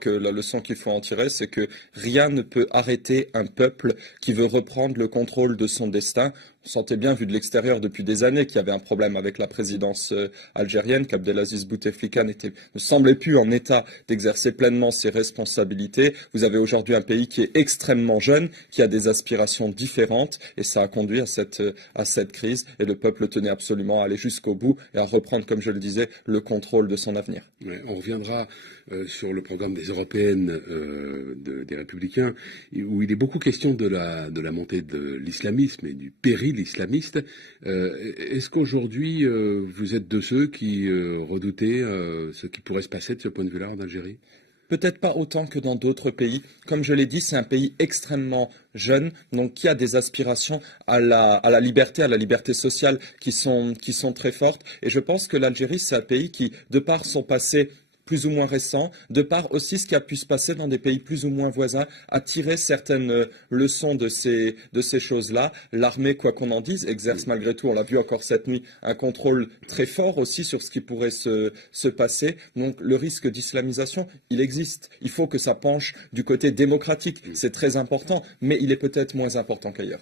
Que la leçon qu'il faut en tirer, c'est que rien ne peut arrêter un peuple qui veut reprendre le contrôle de son destin. On sentait bien, vu de l'extérieur depuis des années, qu'il y avait un problème avec la présidence algérienne, qu'Abdelaziz Bouteflika ne semblait plus en état d'exercer pleinement ses responsabilités. Vous avez aujourd'hui un pays qui est extrêmement jeune, qui a des aspirations différentes, et ça a conduit à cette crise. Et le peuple tenait absolument à aller jusqu'au bout et à reprendre, comme je le disais, le contrôle de son avenir. Ouais, on reviendra sur le programme des européennes des Républicains, où il est beaucoup question de la montée de l'islamisme et du péril islamiste. Est-ce qu'aujourd'hui, vous êtes de ceux qui redoutaient ce qui pourrait se passer de ce point de vue-là en Algérie? Peut-être pas autant que dans d'autres pays. Comme je l'ai dit, c'est un pays extrêmement jeune, donc qui a des aspirations à la liberté sociale qui sont très fortes. Et je pense que l'Algérie, c'est un pays qui, de par son passé plus ou moins récent, de par aussi ce qui a pu se passer dans des pays plus ou moins voisins, a tiré certaines leçons de ces choses-là. L'armée, quoi qu'on en dise, exerce malgré tout, on l'a vu encore cette nuit, un contrôle très fort aussi sur ce qui pourrait se passer. Donc le risque d'islamisation, il existe. Il faut que ça penche du côté démocratique. C'est très important, mais il est peut-être moins important qu'ailleurs.